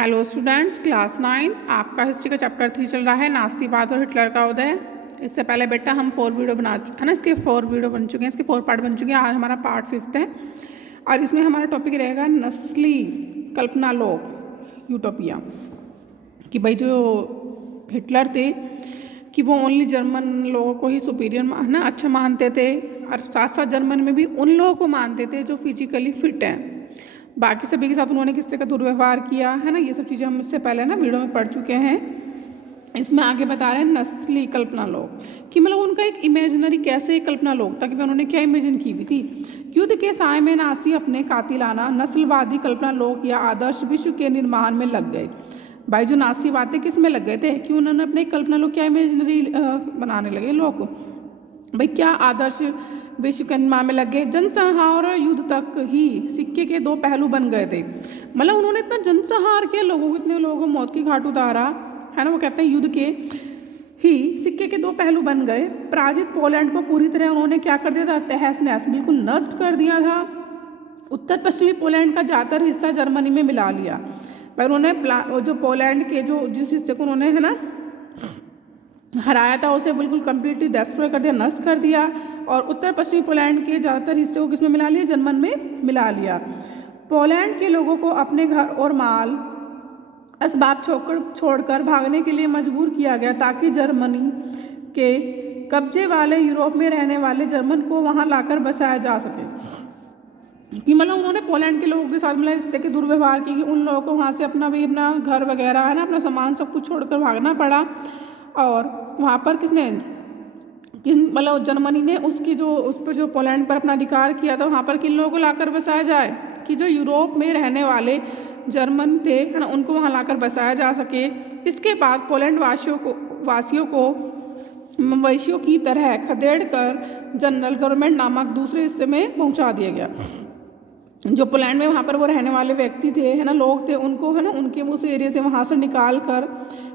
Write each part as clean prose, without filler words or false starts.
Hello students, class 9 आपका history का chapter 3 चल रहा है, नास्तीवाद और हिटलर का उदय। इससे पहले बेटा हम 4 वीडियो बना है ना, इसके 4 वीडियो बन चुके हैं, इसके 4 पार्ट बन चुके हैं। आज हमारा पार्ट 5 है और इसमें हमारा टॉपिक रहेगा नस्ली कल्पना लोग यूटोपिया। कि भाई जो हिटलर थे कि वो ओनली जर्मन लोगों को ही सुपीरियर है ना अच्छा मानते थे, और साथ साथ जर्मन में भी उन लोगों को मानते थे जो फिजिकली फिट हैं। बाकी सभी के साथ उन्होंने किस तरह का दुर्व्यवहार किया है ना, ये सब चीज़ें हम इससे पहले ना वीडियो में पढ़ चुके हैं। इसमें आगे बता रहे हैं नस्ली कल्पना लोग कि मतलब उनका एक इमेजिनरी कैसे एक कल्पना लोग था कि उन्होंने क्या इमेजिन की हुई थी। युद्ध के साय में नासी अपने कातिलाना नस्लवादी कल्पना लोग या आदर्श विश्व के निर्माण में लग गए। भाई जो नास्तीवादी किस में लग गए थे कि उन्होंने अपने कल्पना लोग क्या इमेजिनरी बनाने लगे लोग को। भाई क्या आदर्श विश्व के निर्माण में लग गए। जनसंहार और युद्ध तक ही सिक्के के दो पहलू बन गए थे। मतलब उन्होंने इतना जनसंहार किया, लोगों को इतने लोगों को मौत की घाट उतारा है ना। वो कहते हैं युद्ध के ही सिक्के के दो पहलू बन गए। पराजित पोलैंड को पूरी तरह उन्होंने क्या कर दिया था, तहस नहस बिल्कुल नष्ट कर दिया था। उत्तर पश्चिमी पोलैंड का ज़्यादातर हिस्सा जर्मनी में मिला लिया। पर उन्होंने जो पोलैंड के जो जिस हिस्से को उन्होंने है ना हराया था उसे बिल्कुल कम्प्लीटली डिस्ट्रॉय कर दिया, नष्ट कर दिया। और उत्तर पश्चिमी पोलैंड के ज़्यादातर हिस्से को किसमें मिला लिया, जर्मन में मिला लिया। पोलैंड के लोगों को अपने घर और माल असबाब छोड़कर भागने के लिए मजबूर किया गया ताकि जर्मनी के कब्जे वाले यूरोप में रहने वाले जर्मन को वहां लाकर बसाया जा सके। कि मतलब उन्होंने पोलैंड के लोगों के साथ मतलब इस तरह के दुर्व्यवहार की कि उन लोगों को वहाँ से अपना घर वगैरह है ना, अपना सामान सब कुछ छोड़कर भागना पड़ा। और वहाँ पर मतलब जर्मनी ने उसकी जो उस पर जो पोलैंड पर अपना अधिकार किया था, वहाँ पर किन लोगों को लाकर बसाया जाए कि जो यूरोप में रहने वाले जर्मन थे है ना, उनको वहाँ लाकर बसाया जा सके। इसके बाद पोलैंड वासियों को मवेशियों की तरह खदेड़ कर जनरल गवर्नमेंट नामक दूसरे हिस्से में पहुँचा दिया गया। जो पोलैंड में वहाँ पर वो रहने वाले व्यक्ति थे है ना, लोग थे, उनको है ना उनके उस एरिया से वहाँ से निकाल कर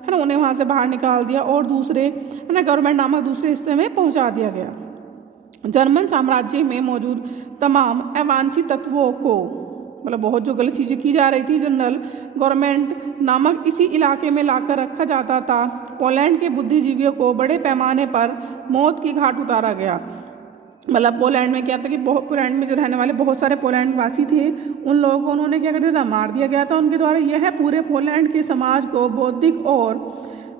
है ना उन्हें वहाँ से बाहर निकाल दिया और दूसरे है ना गवर्नमेंट नामक दूसरे हिस्से में पहुँचा दिया गया। जर्मन साम्राज्य में मौजूद तमाम अवांछित तत्वों को मतलब बहुत जो गलत चीज़ें की जा रही थी जनरल गवर्नमेंट नामक इसी इलाके में लाकर रखा जाता था। पोलैंड के बुद्धिजीवियों को बड़े पैमाने पर मौत की घाट उतारा गया। मतलब पोलैंड में क्या था कि पोलैंड में जो रहने वाले बहुत सारे पोलैंड वासी थे, उन लोगों को उन्होंने क्या कर दिया था, मार दिया गया था उनके द्वारा। यह पूरे पोलैंड के समाज को बौद्धिक और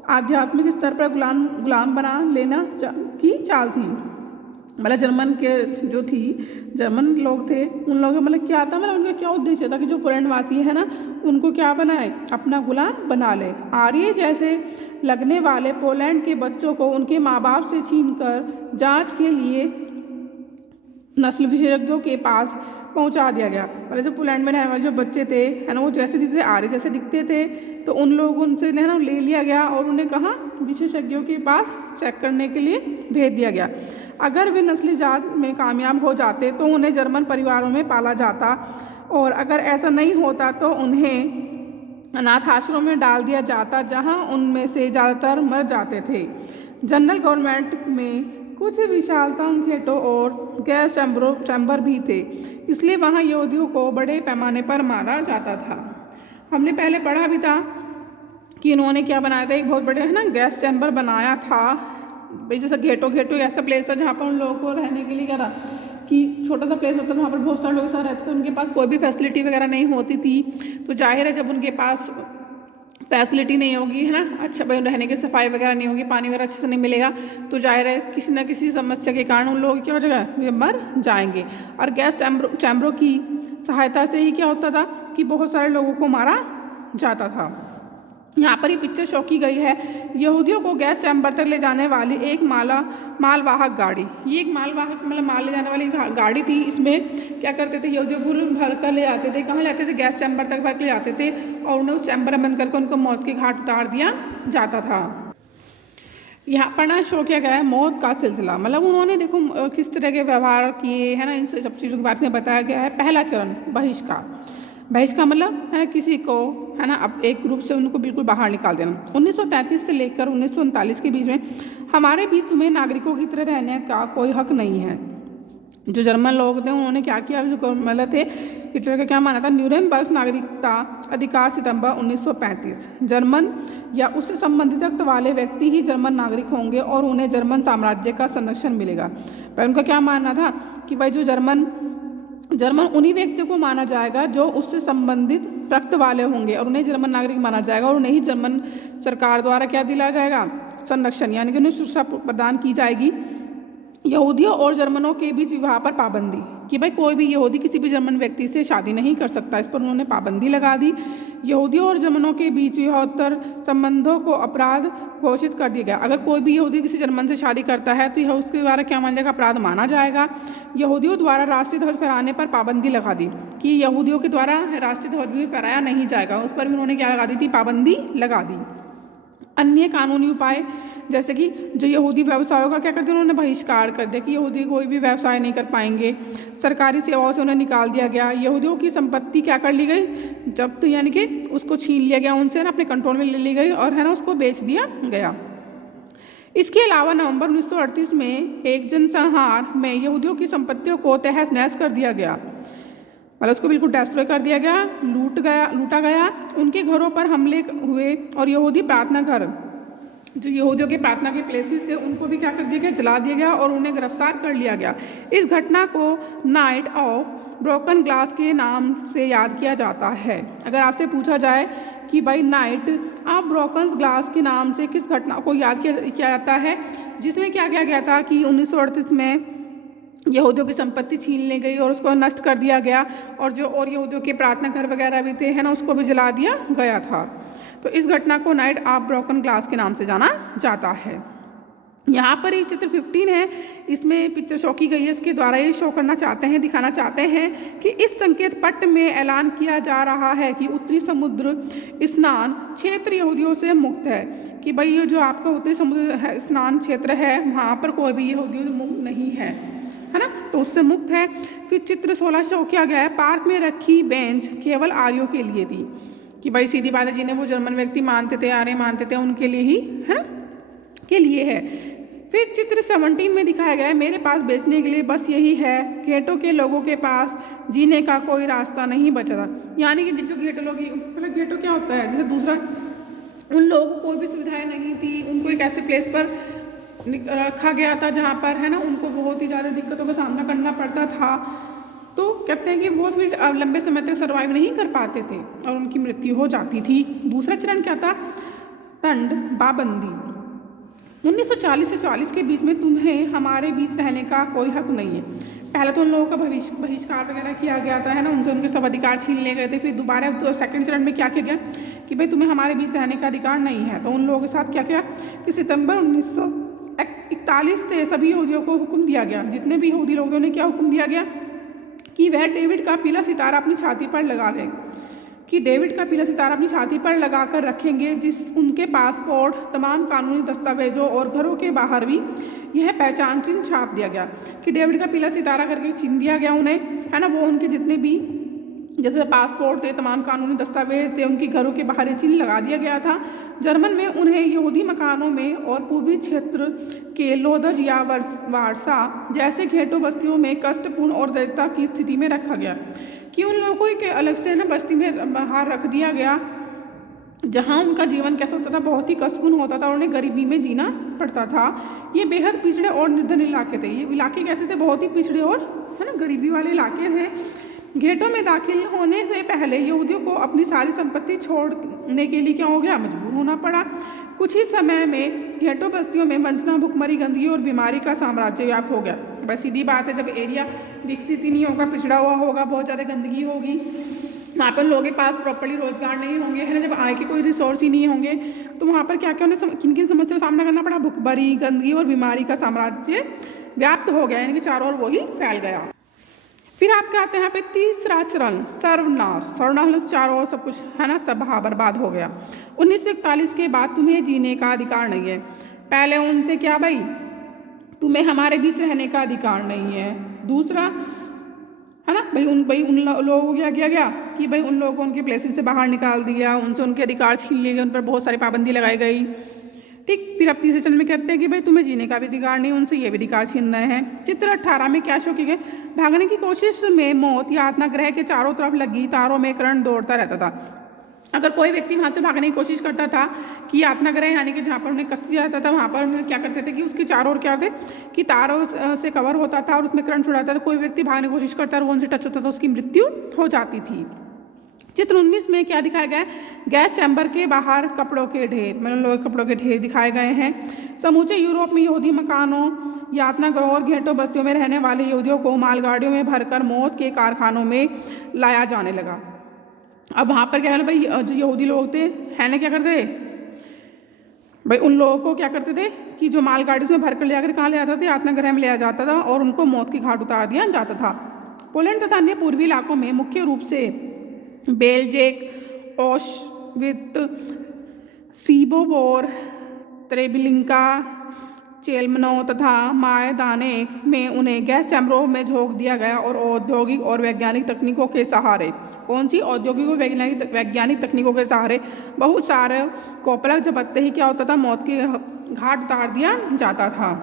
आध्यात्मिक स्तर पर गुलाम बना लेना की चाल थी। मतलब जर्मन के जो थी जर्मन लोग थे, उन लोगों का मतलब क्या था, मतलब उनका क्या उद्देश्य था कि जो पोलैंड वासी है ना उनको क्या बनाए, अपना गुलाम बना ले। आर्य जैसे लगने वाले पोलैंड के बच्चों को उनके माँ बाप से छीनकर जांच के लिए नस्ल विशेषज्ञों के पास पहुंचा दिया गया। मतलब जो पोलैंड में रहने वाले जो बच्चे थे है ना, वो जैसे दिखते थे, आर्य जैसे दिखते थे, तो उन लोगों उनसे है ना ले लिया गया और उन्हें कहाँ, विशेषज्ञों के पास चेक करने के लिए भेज दिया गया। अगर वे नस्ली जात में कामयाब हो जाते तो उन्हें जर्मन परिवारों में पाला जाता, और अगर ऐसा नहीं होता तो उन्हें अनाथ आश्रम में डाल दिया जाता, जहाँ उनमें से ज़्यादातर मर जाते थे। जनरल गवर्नमेंट में कुछ विशालता खेतों और गैस चैम्बर भी थे, इसलिए वहाँ यहूदियों को बड़े पैमाने पर मारा जाता था। हमने पहले पढ़ा भी था कि इन्होंने क्या बनाया था, एक बहुत बड़े है ना गैस चैम्बर बनाया था। भाई जैसा घेटो ऐसा प्लेस था जहाँ पर उन लोगों को रहने के लिए क्या था कि छोटा सा प्लेस होता था, वहाँ पर बहुत सारे लोग साथ रहते थे, उनके पास कोई भी फैसिलिटी वगैरह नहीं होती थी। तो जाहिर है जब उनके पास फैसिलिटी नहीं होगी है ना, अच्छा भाई रहने की सफाई वगैरह नहीं होगी, पानी वगैरह अच्छे से नहीं मिलेगा, तो जाहिर है किसी न किसी समस्या के कारण उन लोगों की क्या हो जाएगा, वे मर जाएंगे। और गैस चैम्बरों की सहायता से ही क्या होता था कि बहुत सारे लोगों को मारा जाता था। यहाँ पर ही पिक्चर शो की गई है यहूदियों को गैस चैम्बर तक ले जाने वाली एक मालवाहक गाड़ी। ये एक मालवाहक मतलब माल ले जाने वाली गाड़ी थी। इसमें क्या करते थे, यहूदियों को भर कर ले जाते थे, कहाँ जाते थे, गैस चैम्बर तक भर कर ले जाते थे, और उन्हें उस चैम्बर में बंद करके उनको मौत के घाट उतार दिया जाता था। यहाँ पर ना शो किया गया है मौत का सिलसिला। मतलब उन्होंने देखो किस तरह के व्यवहार किए है ना, इन सब चीज़ों के बारे में बताया गया है। पहला चरण बहिष्कार मतलब है किसी को है ना अब एक ग्रुप से उनको बिल्कुल बाहर निकाल देना। 1933 से लेकर 1939 के बीच में हमारे बीच तुम्हें नागरिकों की तरह रहने का कोई हक नहीं है। जो जर्मन लोग थे उन्होंने क्या किया, जो मतलब थे हिटलर का क्या माना था, न्यूरेमबर्ग नागरिकता अधिकार सितंबर 1935, जर्मन या उससे संबंधित रक्त वाले व्यक्ति ही जर्मन नागरिक होंगे और उन्हें जर्मन साम्राज्य का संरक्षण मिलेगा। पर उनका क्या मानना था कि भाई जो जर्मन उन्हीं व्यक्तियों को माना जाएगा जो उससे संबंधित रक्त वाले होंगे और उन्हें जर्मन नागरिक माना जाएगा और उन्हें ही जर्मन सरकार द्वारा क्या दिलाया जाएगा, संरक्षण, यानी कि उन्हें सुरक्षा प्रदान की जाएगी। यहूदियों और जर्मनों के बीच विवाह पर पाबंदी, कि भाई कोई भी यहूदी किसी भी जर्मन व्यक्ति से शादी नहीं कर सकता, इस पर उन्होंने पाबंदी लगा दी। यहूदियों और जर्मनों के बीच विवाहोत्तर संबंधों को अपराध घोषित कर दिया गया। अगर कोई भी यहूदी किसी जर्मन से शादी करता है तो यह उसके द्वारा क्या माना जाएगा, अपराध माना जाएगा। यहूदियों द्वारा राष्ट्रीय ध्वज फहराने पर पाबंदी लगा दी कि यहूदियों के द्वारा राष्ट्रीय ध्वज भी फहराया नहीं जाएगा, उस पर भी उन्होंने क्या लगा दी थी, पाबंदी लगा दी। अन्य कानूनी उपाय जैसे कि जो यहूदी व्यवसायों का क्या करते हैं, उन्होंने बहिष्कार कर दिया कि यहूदी कोई भी व्यवसाय नहीं कर पाएंगे। सरकारी सेवाओं से उन्हें निकाल दिया गया। यहूदियों की संपत्ति क्या कर ली गई, जब्त यानी कि उसको छीन लिया गया उनसे, ना अपने कंट्रोल में ले ली गई और है ना उसको बेच दिया गया। इसके अलावा नवंबर 1938 में एक जनसंहार में यहूदियों की संपत्तियों को तहस नहस कर दिया गया, मतलब उसको बिल्कुल डिस्ट्रॉय कर दिया गया, लूटा गया। उनके घरों पर हमले हुए और यहूदी प्रार्थना घर, जो यहूदियों के प्रार्थना के प्लेसेस थे, उनको भी क्या कर दिया गया, जला दिया गया और उन्हें गिरफ्तार कर लिया गया। इस घटना को नाइट ऑफ ब्रोकन ग्लास के नाम से याद किया जाता है। अगर आपसे पूछा जाए कि भाई नाइट ऑफ ब्रोकन ग्लास के नाम से किस घटना को याद किया जाता है, जिसमें क्या किया गया था कि 1938 में यहूदियों की संपत्ति छीन ली गई और उसको नष्ट कर दिया गया और जो और यहूदियों के प्रार्थना घर वगैरह भी थे है ना, उसको भी जला दिया गया था। तो इस घटना को नाइट ऑफ ब्रोकन ग्लास के नाम से जाना जाता है। यहाँ पर एक चित्र 15 है, इसमें पिक्चर शो की गई है। इसके द्वारा ये शो करना चाहते हैं, दिखाना चाहते हैं कि इस संकेत पट्ट में ऐलान किया जा रहा है कि उत्तरी समुद्र स्नान क्षेत्र यहूदियों से मुक्त है, कि भाई ये जो आपका उत्तरी समुद्र स्नान क्षेत्र है वहाँ पर कोई भी यहूदियों से मुक्त नहीं है ना, तो उससे मुक्त है। फिर चित्र 16 शो किया गया है। पार्क में रखी बेंच केवल आर्यों के लिए थी, कि भाई सीधी बात है, जिन्हें वो जर्मन व्यक्ति मानते थे, आर्य मानते थे, उनके लिए ही है ना, के लिए है। फिर चित्र 17 में दिखाया गया है, मेरे पास बेचने के लिए बस यही है, घेटों के लोगों के पास जीने का कोई रास्ता नहीं बचा था। यानी कि जो घेटो लोग, मतलब घेटो क्या होता है, जैसे दूसरा उन लोगों को कोई भी सुविधाएं नहीं थी, उनको एक ऐसे प्लेस पर रखा गया था जहाँ पर है ना उनको बहुत ही ज़्यादा दिक्कतों का सामना करना पड़ता था। तो कहते हैं कि वो फिर लंबे समय तक सर्वाइव नहीं कर पाते थे और उनकी मृत्यु हो जाती थी। दूसरा चरण क्या था, दंड पाबंदी। 1940 से 40 के बीच में तुम्हें हमारे बीच रहने का कोई हक नहीं है। पहले तो उन लोगों का बहिष्कार वगैरह किया गया था है ना, उनसे उनके सब अधिकार छीन लिए गए थे। फिर दोबारा तो सेकंड चरण में क्या किया गया कि भाई तुम्हें हमारे बीच रहने का अधिकार नहीं है। तो उन लोगों के साथ क्या किया कि सितंबर 1941 से सभी यहूदियों को हुक्म दिया गया, जितने भी यहूदी लोग थे उन्हें क्या हुक्म दिया गया कि वह डेविड का पीला सितारा अपनी छाती पर लगा लें, कि डेविड का पीला सितारा अपनी छाती पर लगाकर रखेंगे, जिस उनके पासपोर्ट, तमाम कानूनी दस्तावेजों और घरों के बाहर भी यह पहचान चिन्ह छाप दिया गया, कि डेविड का पीला सितारा करके चिन्ह दिया गया उन्हें है ना। वो उनके जितने भी जैसे पासपोर्ट थे, तमाम कानूनी दस्तावेज थे, उनके घरों के बाहर ये चिन्ह लगा दिया गया था। जर्मन में उन्हें यहूदी मकानों में और पूर्वी क्षेत्र के लोदज या वारसा जैसे घेटो बस्तियों में कष्टपूर्ण और दरिद्रता की स्थिति में रखा गया, कि उन लोगों को एक अलग से ना बस्ती में बाहर रख दिया गया, जहाँ उनका जीवन कैसा होता था, बहुत ही कष्टपूर्ण होता था और उन्हें गरीबी में जीना पड़ता था। ये बेहद पिछड़े और निर्धन इलाके थे। ये इलाके कैसे थे, बहुत ही पिछड़े और है ना गरीबी वाले इलाके थे। घेटों में दाखिल होने से पहले यहूदियों को अपनी सारी संपत्ति छोड़ने के लिए क्या हो गया, मजबूर होना पड़ा। कुछ ही समय में घेटो बस्तियों में वंचना, भुखमरी, गंदगी और बीमारी का साम्राज्य व्याप्त हो गया। बस सीधी बात है, जब एरिया विकसित ही नहीं होगा, पिछड़ा हुआ होगा, बहुत ज़्यादा गंदगी होगी, वहाँ पर लोगों के पास प्रॉपर्ली रोजगार नहीं होंगे है ना, जब आय के कोई रिसोर्स ही नहीं होंगे, तो वहाँ पर क्या क्या उन्हें किन किन समस्याओं का सामना करना पड़ा, भुखमरी, गंदगी और बीमारी का साम्राज्य व्याप्त हो गया, यानी कि चारों ओर वही फैल गया। फिर आपके आते हैं यहाँ पे तीसरा चरण, सर्वनाश, चारों ओर सब कुछ है ना तबाह बर्बाद हो गया। 1941 के बाद तुम्हें जीने का अधिकार नहीं है। पहले उनसे क्या भाई, तुम्हें हमारे बीच रहने का अधिकार नहीं है। दूसरा है ना भाई उन लोगों को क्या किया गया कि भाई उन लोगों को उनके प्लेसेस से बाहर निकाल दिया, उनसे उनके अधिकार छीन लिए गए, उन पर बहुत सारी पाबंदी लगाई गई। ठीक। फिर अब तीसरे चरण में कहते हैं कि भाई तुम्हें जीने का भी अधिकार नहीं, उनसे ये भी अधिकार छीन रहे हैं। चित्र 18 में क्या शो किए गए, भागने की कोशिश में मौत यातना ग्रह के चारों तरफ लगी तारों में करंट दौड़ता रहता था। अगर कोई व्यक्ति वहाँ से भागने की कोशिश करता था कि यातना ग्रह यानी कि जहाँ पर उन्हें कस दिया जाता था, वहाँ पर उन्हें क्या करते थे कि उसके चारों ओर क्या थे कि तारों से कवर होता था और उसमें करंट छुड़ाता था। कोई व्यक्ति भागने की कोशिश करता और वो उनसे टच होता था, उसकी मृत्यु हो जाती थी। चित्र 19 में क्या दिखाया गया है, गैस चैम्बर के बाहर कपड़ों के ढेर, मतलब लोहे कपड़ों के ढेर दिखाए गए हैं। समूचे यूरोप में यहूदी मकानों, यातना गृहों और घेंटों बस्तियों में रहने वाले यहूदियों को मालगाड़ियों में भरकर मौत के कारखानों में लाया जाने लगा। अब वहाँ पर क्या है ना भाई, जो यहूदी लोग थे है ना, क्या करते थे भाई, उन लोगों को क्या करते थे कि जो मालगाड़ी उसमें भरकर ले जाकर कहाँ ले जाता था, यातना गृह में ले जाया जाता था और उनको मौत की घाट उतार दिया जाता था। पोलैंड तथा अन्य पूर्वी इलाकों में मुख्य रूप से बेल्जेक, ऑशविट्ज, सीबोबोर, त्रेबिलिंका, चेल्मनो तथा मायदानेक में उन्हें गैस चैम्बरों में झोंक दिया गया और औद्योगिक और वैज्ञानिक तकनीकों के सहारे, कौन सी औद्योगिक और वैज्ञानिक तकनीकों के सहारे बहुत सारे कोपलक झपकते ही क्या होता था, मौत की घाट उतार दिया जाता था।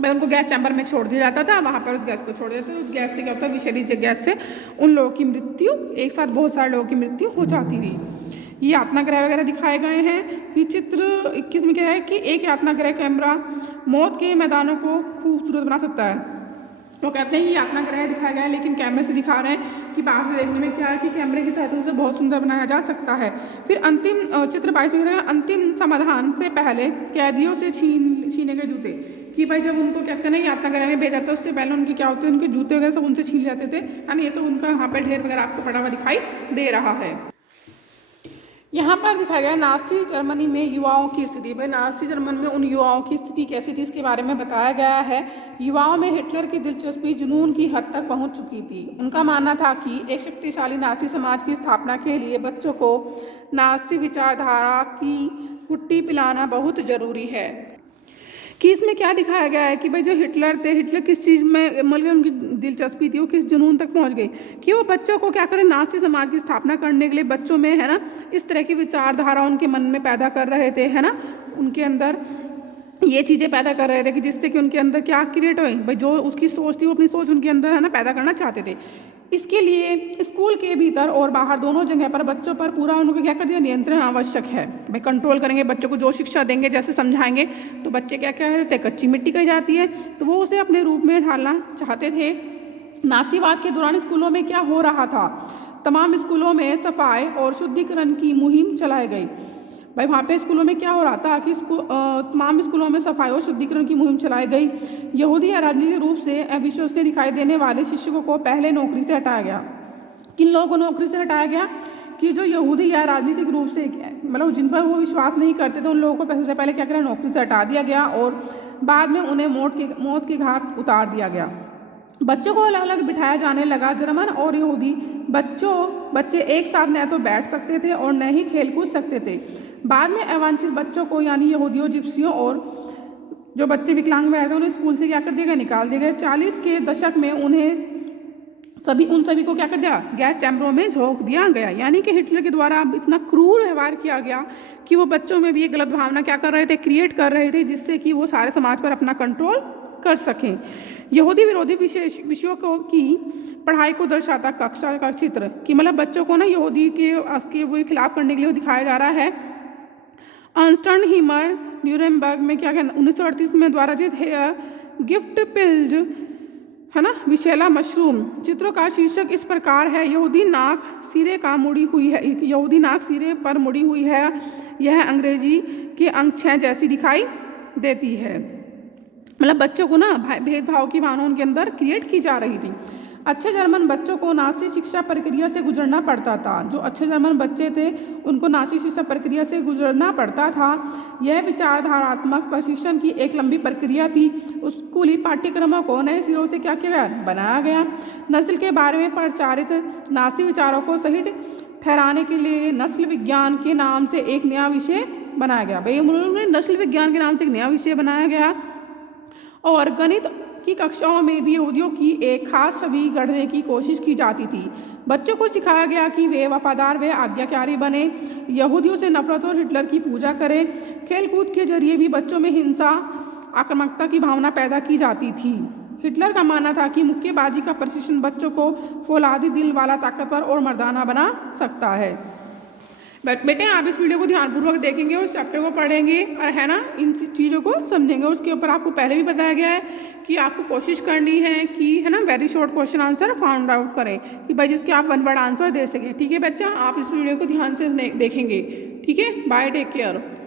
भाई उनको गैस चैम्बर में छोड़ दिया जाता था, वहाँ पर उस गैस को छोड़ दिया जाता था। उस गैस से क्या होता है, विषैली गैस से उन लोगों की मृत्यु, एक साथ बहुत सारे लोगों की मृत्यु हो जाती थी। ये यातना गृह वगैरह दिखाए गए हैं। फिर चित्र 21 में क्या है कि एक यातना गृह कैमरा मौत के मैदानों को खूबसूरत बना सकता है। वो कहते हैं कि यातना गृह दिखाया गया है लेकिन कैमरे से दिखा रहे हैं कि बाहर से देखने में क्या है कि कैमरे की सहायता से बहुत सुंदर बनाया जा सकता है। फिर अंतिम चित्र 22 में अंतिम समाधान से पहले कैदियों से छीने गए जूते, कि भाई जब उनको कहते हैं ना यातना गृह में भेजा था उससे पहले उनके क्या होते हैं, उनके जूते वगैरह सब उनसे छीन जाते थे, यानी ये सब उनका यहाँ पर ढेर वगैरह आपको पड़ा हुआ दिखाई दे रहा है। यहाँ पर दिखाया गया नाज़ी जर्मनी में युवाओं की स्थिति। भाई नाज़ी जर्मन में उन युवाओं की स्थिति कैसी थी इसके बारे में बताया गया है। युवाओं में हिटलर की दिलचस्पी जुनून की हद तक पहुँच चुकी थी। उनका मानना था कि एक शक्तिशाली नाज़ी समाज की स्थापना के लिए बच्चों को नाज़ी विचारधारा की कुट्टी पिलाना बहुत ज़रूरी है। कि इसमें क्या दिखाया गया है कि भाई जो हिटलर थे, हिटलर किस चीज़ में मतलब उनकी दिलचस्पी थी, वो किस जुनून तक पहुंच गई कि वो बच्चों को क्या करें, नाज़ी समाज की स्थापना करने के लिए बच्चों में है ना इस तरह की विचारधारा उनके मन में पैदा कर रहे थे, है ना, उनके अंदर ये चीज़ें पैदा कर रहे थे कि जिससे कि उनके अंदर क्या क्रिएट हो भाई, जो उसकी सोच थी वो अपनी सोच उनके अंदर है ना पैदा करना चाहते थे। इसके लिए स्कूल के भीतर और बाहर दोनों जगह पर बच्चों पर पूरा उनको क्या कर दिया, नियंत्रण आवश्यक है। भाई कंट्रोल करेंगे बच्चों को, जो शिक्षा देंगे जैसे समझाएंगे तो बच्चे क्या क्या रहते हैं, कच्ची मिट्टी कही जाती है, तो वो उसे अपने रूप में ढालना चाहते थे। नासीवाद के दौरान स्कूलों में क्या हो रहा था, तमाम स्कूलों में सफाई और शुद्धिकरण की मुहिम चलाई गई। भाई वहाँ पे स्कूलों में क्या हो रहा था कि तमाम स्कूलों में सफाई और शुद्धिकरण की मुहिम चलाई गई। यहूदी या राजनीतिक रूप से अविश्वसनीय दिखाई देने वाले शिक्षकों को पहले नौकरी से हटाया गया। किन लोगों को नौकरी से हटाया गया कि जो यहूदी या राजनीतिक रूप से मतलब जिन पर वो विश्वास नहीं करते थे उन लोगों को सबसे पहले क्या करा, नौकरी से हटा दिया गया और बाद में उन्हें मौत की घाट उतार दिया गया। बच्चों को अलग अलग बिठाया जाने लगा। जर्मन और यहूदी बच्चे एक साथ न तो बैठ सकते थे और न ही खेल कूद सकते थे। बाद में अवांछित बच्चों को यानी यहूदियों, जिप्सियों और जो बच्चे विकलांग वगैरह थे उन्हें स्कूल से क्या कर दिया गया, निकाल दिया गया। 40 के दशक में उन सभी को क्या कर दिया, गैस चैम्बरों में झोंक दिया गया। यानी कि हिटलर के द्वारा इतना क्रूर व्यवहार किया गया कि वो बच्चों में भी एक गलत भावना क्या कर रहे थे, क्रिएट कर रहे थे, जिससे कि वो सारे समाज पर अपना कंट्रोल कर सकें। यहूदी विरोधी विषयों को की पढ़ाई को दर्शाता कक्षा का चित्र कि मतलब बच्चों को ना यहूदी के खिलाफ करने के लिए दिखाया जा रहा है। अर्नस्ट हीमर न्यूरेमबर्ग में क्या कहना 1938 में द्वारा जित हेयर गिफ्ट पिल्ज है ना, विशेला मशरूम। चित्रों का शीर्षक इस प्रकार है, यहूदी नाक सिरे पर मुड़ी हुई है। यह अंग्रेजी के अंक 6 जैसी दिखाई देती है। मतलब बच्चों को ना भेदभाव की भावना उनके अंदर क्रिएट की जा रही थी। अच्छे जर्मन बच्चों को नाज़ी शिक्षा प्रक्रिया से गुजरना पड़ता था। जो अच्छे जर्मन बच्चे थे उनको नाज़ी शिक्षा प्रक्रिया से गुजरना पड़ता था। यह विचारधारात्मक प्रशिक्षण की एक लंबी प्रक्रिया थी। स्कूली पाठ्यक्रमों को नए सिरों से क्या किया गया, बनाया गया। नस्ल के बारे में प्रचारित नाज़ी विचारों को सही ठहराने के लिए नस्ल विज्ञान के नाम से एक नया विषय बनाया गया। भाई उन्होंने नस्ल विज्ञान के नाम से एक नया विषय बनाया गया और गणित कि कक्षाओं में भी यहूदियों की एक खास छवि गढ़ने की कोशिश की जाती थी। बच्चों को सिखाया गया कि वे वफादार व आज्ञाकारी बने, यहूदियों से नफरत और हिटलर की पूजा करें। खेलकूद के जरिए भी बच्चों में हिंसा, आक्रामकता की भावना पैदा की जाती थी। हिटलर का मानना था कि मुक्केबाजी का प्रशिक्षण बच्चों को फौलादी दिल वाला, ताकतवर और मर्दाना बना सकता है। बेटे आप इस वीडियो को ध्यानपूर्वक देखेंगे, उस चैप्टर को पढ़ेंगे और है ना इन चीज़ों को समझेंगे। उसके ऊपर आपको पहले भी बताया गया है कि आपको कोशिश करनी है कि है ना very short question answer found out करें कि भाई जिसके आप वन वर्ड आंसर दे सकें। ठीक है बच्चा, आप इस वीडियो को ध्यान से देखेंगे। ठीक है, बाय, टेक केयर।